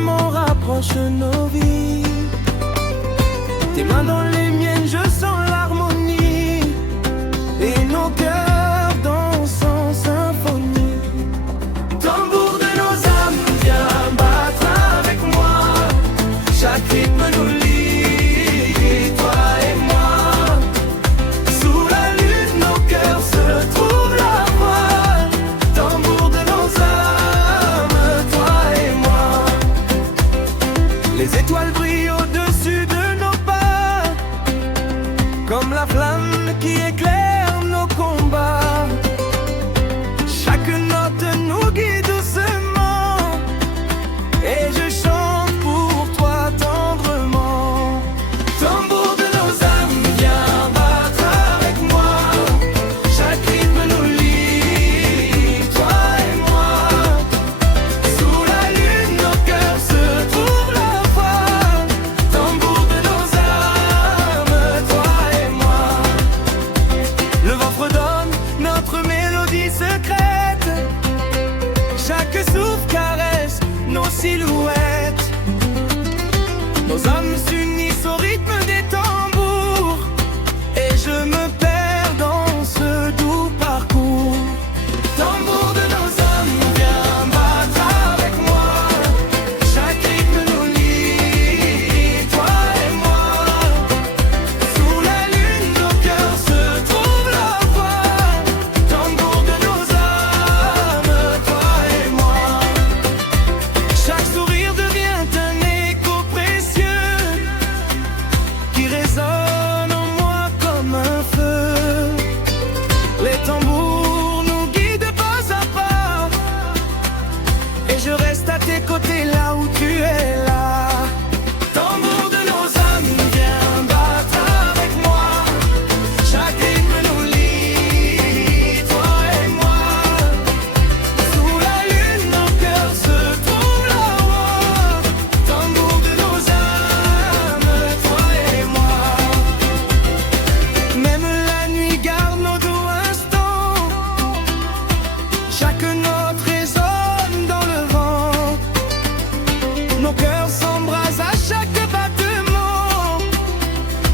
seulement rapproche nos vies. Tes mains dans les miennes, je sens l'harmonie et nos cœurs dansent en symphonie. Tambour de nos âmes, viens battre avec moi. Chaque rythme nous lie, toi et moi. Sous la lune, nos cœurs se trouvent la voie. Tambour de nos âmes, toi et moi. Les étoiles brillent au-dessus de nos pas, comme la flamme qui éclaire nos combats. Chaque note nous guide doucement et je chante pour toi tendrement. Tambour de nos âmes, viens battre avec moi. Chaque rythme nous lie, toi et moi. Sous la lune, nos cœurs se trouvent la voie. Tambour de nos âmes, toi et moi. Le vent fredonne notre mélodie secrète. Chaque souffle caresse nos silhouettes. Nos âmes s'unissent au rythme des tambours et je me perds dans ce doux parcours. Tambour de nos âmes, viens battre avec moi. Chaque rythme nous lie, toi et moi. Sous la lune, nos cœurs se trouvent la voie. Tambour de nos âmes, toi et moi. Chaque sourire devient un écho précieux qui résonne en moi comme un feu. Les tambours nous guident pas à pas et je reste à tes côtés là où tu es là. Tambour de nos âmes, viens battre avec moi. Chaque rythme nous lie, toi et moi. Sous la lune, nos cœurs se trouvent la voie. Tambour de nos âmes, toi et moi. Même la nuit garde nos doux instants. Chaque note résonne dans le vent. Nos cœurs s'embrasent à chaque battement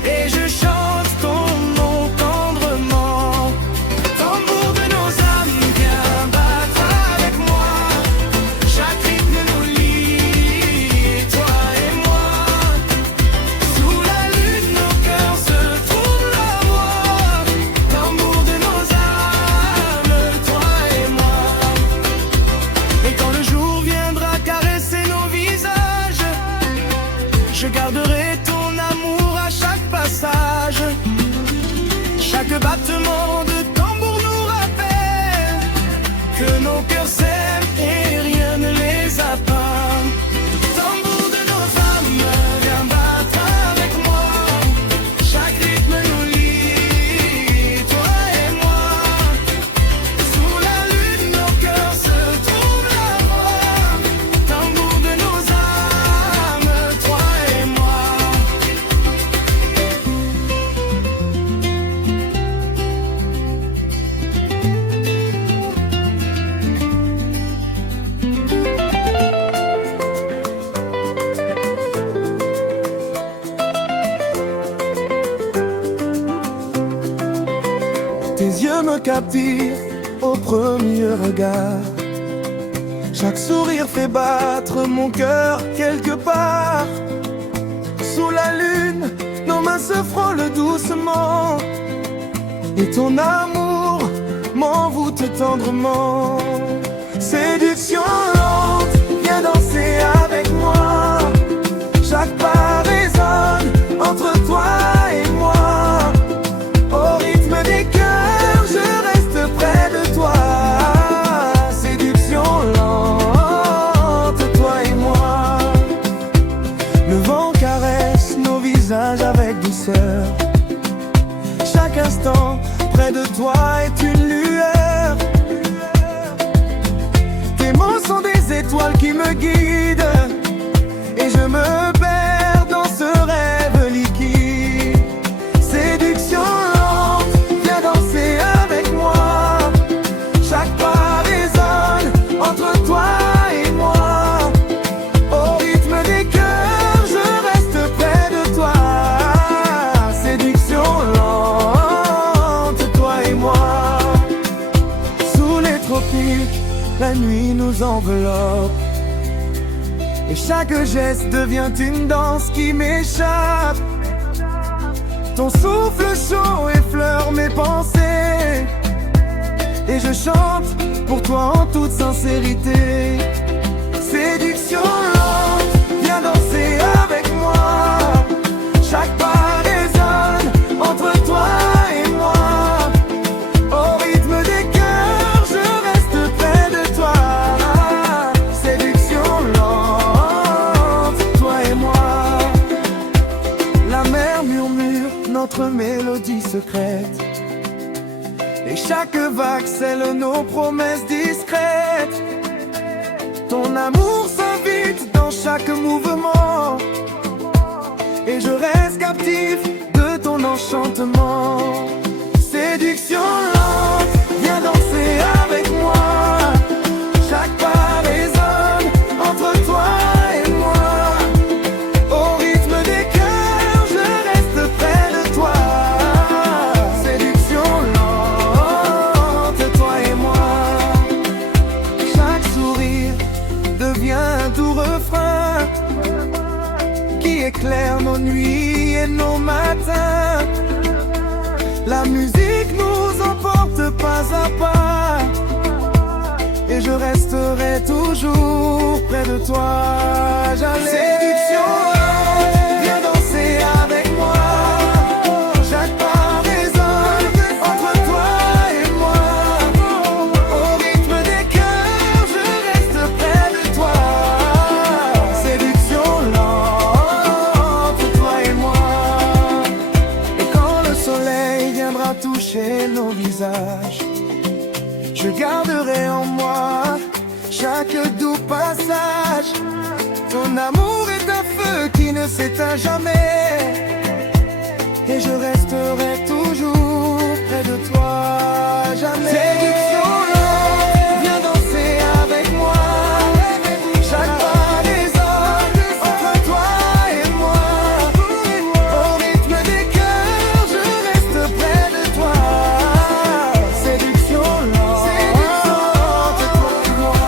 et je chante ton nom tendrement. Tambour de nos âmes, viens battre avec moi. Chaque rythme nous lie, toi et moi. Sous la lune, nos cœurs se trouvent la voie. Tambour de nos âmes, toi et moi. Et quand le jour viendra caresser nos visages, je garderai ton amour à chaque passage. Chaque battement de tambour nous rappelle que nos cœurs s'aiment et rien ne les apparme. Tambour de nos âmes, viens battre avec moi. Chaque rythme nous lie, toi et moi. Sous la lune, nos cœurs se trouvent la voie. Tambour de nos âmes, toi et moi. Tes yeux me captivent au premier regard. Chaque sourire fait battre mon cœur quelque part. Sous la lune, nos mains se frôlent doucement et ton amour m'envoûte tendrement. Séduction lente, viens danser avec moi. Chaque pas résonne entre toi et moi. Au rythme des cœurs, je reste près de toi. Séduction lente, toi et moi. Le vent caresse nos visages avec douceur. Chaque instant près de toi est une lueur. Tes mots sont des étoiles qui me guident et je me perds dans ce rêve liquide. Séduction lente, viens danser avec moi. Chaque pas résonne entre toi et moi. Au rythme chaque geste devient une danse qui m'échappe. Ton souffle chaud effleure mes pensées, et je chante pour toi en toute sincérité. Séduction lente, viens danser avec moi. Chaque pas résonne entre toi et moi. Au rythme des cœurs, je reste près de toi. Séduction lente, toi et moi. La mer murmure notre mélodie secrète, et chaque vague scelle nos promesses discrètes. Ton amour s'invite dans chaque mouvement, et je reste captif de ton enchantement. Séduction lente, viens danser avec moi. Chaque pas résonne entre toi et moi. Au rythme des cœurs, je reste près de toi. Séduction lente, toi et moi. Chaque sourire devient un doux refrain qui éclaire nos nuits et nos matins. La musique nous emporte pas à pas, et je resterai toujours près de toi. Séduction, viens danser avec moi. Chaque pas résonne entre toi et moi. Au rythme des cœurs, je reste près de toi. Séduction lente, toi et moi. Et quand le soleil viendra toucher nos visages, je garderai en moi chaque doux passage. Ton amour est un feu qui ne s'éteint jamais, et je resterai toujours près de toi, jamais. Séduction lente, viens danser avec moi. Chaque pas résonne entre toi et moi. Au rythme des cœurs, je reste près de toi. Séduction lente, toi et moi.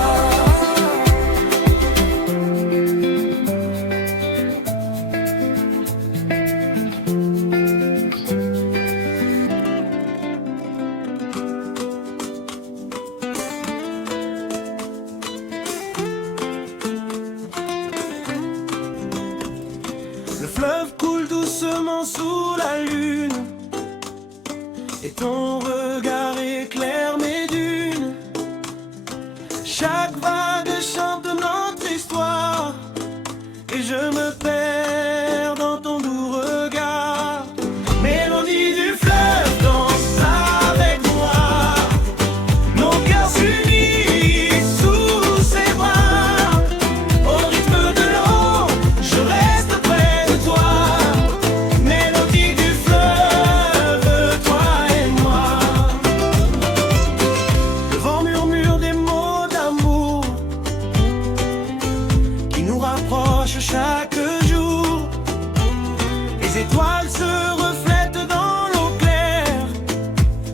Le fleuve coule doucement sous la lune, et ton regard éclaire mes dunes. Chaque vague chante notre histoire, et je me perds dans ton doux regard. Mélodie du fleuve, danse avec moi. Nos cœurs s'unissent sous ses bras. Au rythme de l'eau, je reste près de toi. Mélodie du fleuve, toi et moi. Le vent murmure des mots d'amour qui nous rapprochent chaque jour. Les étoiles se reflètent dans l'eau claire,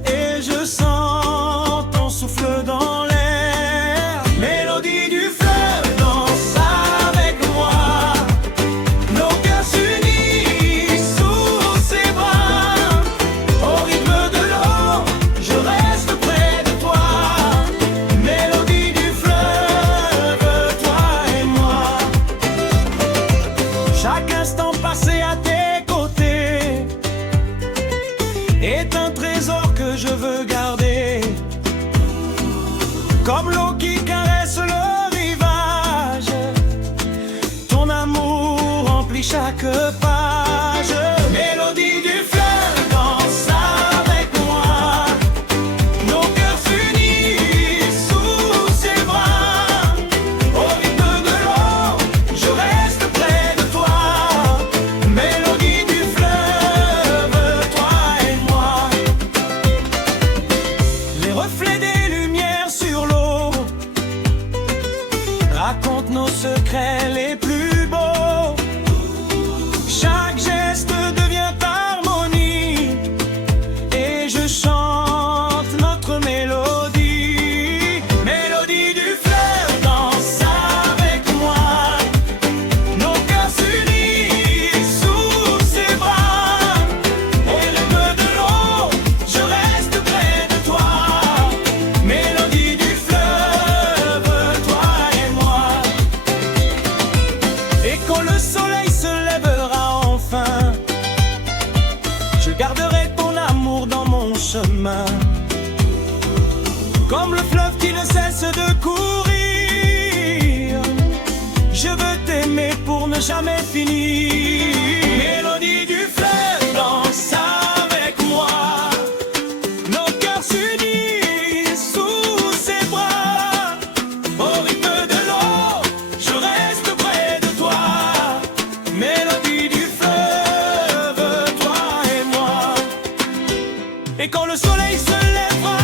et je sens ton souffle dans l'air. Mélodie du fleuve, danse avec moi. Nos cœurs s'unissent sous ses bras. Au rythme de l'eau, je reste près de toi. Mélodie du fleuve, toi et moi. Chaque instant passé à tes côtés est un trésor que je veux garder. Comme l'eau qui caresse le rivage, ton amour remplit chaque page. Mélodie du fleuve, danse avec moi. Nos cœurs s'unissent sous ses bras. Au rythme de l'eau, je reste près de toi. Mélodie du fleuve, toi et moi. Les reflets des lumières sur l'eau racontent nos secrets les plus beaux. Chaque Et quand le soleil se lèvera enfin, je garderai ton amour dans mon chemin. Comme le fleuve qui ne cesse de courir, je veux t'aimer pour ne jamais finir. Mélodie du fleuve, danse avec moi. Nos cœurs s'unissent sous ses bras. Au rythme de l'eau, je reste près de toi. Mélodie du fleuve, toi et moi. Et quand le soleil se lèvera,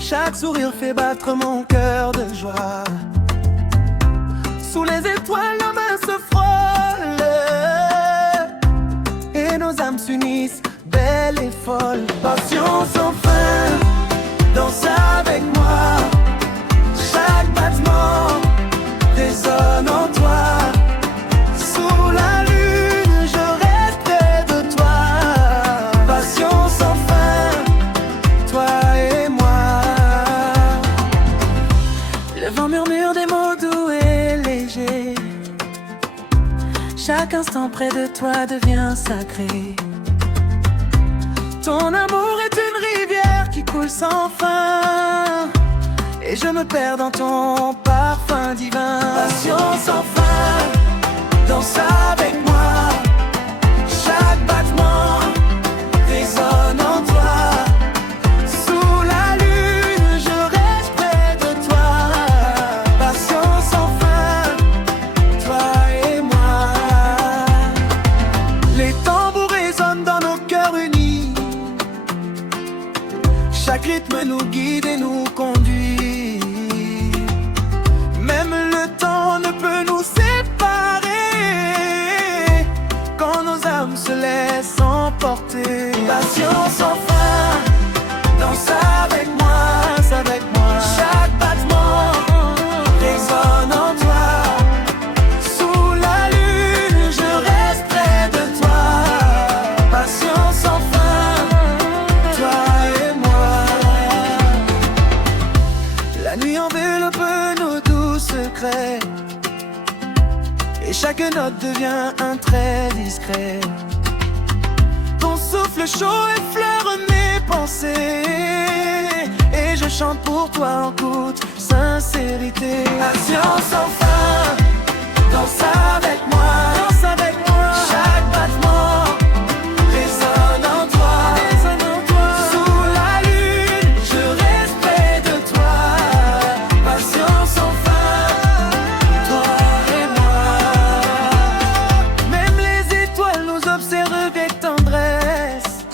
chaque sourire fait battre mon cœur de joie. Sous les étoiles, nos mains se frôlent et nos âmes s'unissent, belles et folles. Passion sans fin, danse avec moi. Chaque battement résonne en toi. Sous la lune, je reste près de toi. Passion sans fin, toi et moi. Le vent murmure des mots doux et légers. Chaque instant près de toi devient sacré. Ton amour est une rivière qui coule sans fin, et je me perds dans ton parfum divin. Passion sans fin, danse avec moi. Chaque battement résonne en toi. Sous la lune, je reste près de toi. Passion sans fin, toi et moi. Les tambours résonnent dans nos cœurs unis. Chaque rythme nous guide et nous conduit. Même le temps ne peut nous séparer quand nos âmes se laissent emporter. Passion sans fin, danse avec moi, avec moi. Chaque battement résonne en toi. Sous la lune, je reste près de toi. Passion sans fin, toi et moi. La nuit enveloppe nos doux secrets, et chaque note devient un trait discret. Ton souffle chaud effleure mes pensées, et je chante pour toi en toute sincérité. Passion sans fin, danse avec moi, danse avec moi. Chaque battement résonne en toi, résonne en toi. Sous la lune, je reste près de toi. Passion sans fin, toi et moi. Même les étoiles nous observent avec tendresse,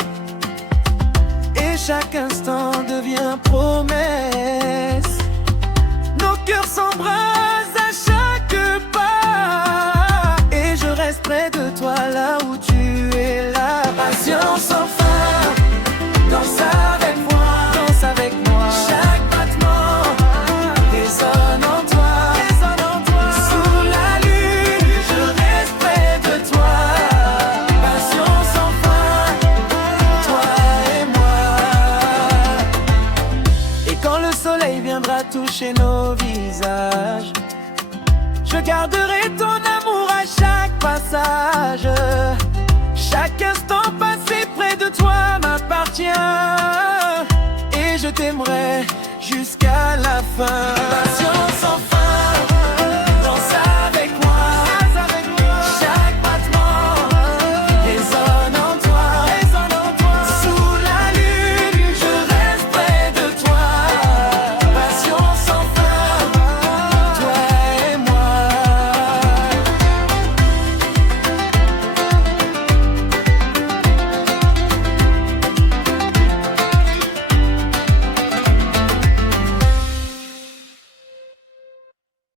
et chaque instant devient promesse. Nos cœurs s'embrassent à chaque pas, et je reste près de toi là où tu es là. Passion sans fin, danse avec moi, danse avec moi. Chaque battement résonne en toi, résonne en toi. Sous la lune, je reste près de toi. Passion sans fin, toi et moi. Et quand le soleil viendra toucher nos visages, je garderai ton amour à chaque passage. Chaque instant passé près de toi m'appartient, et je t'aimerai jusqu'à la fin. Passion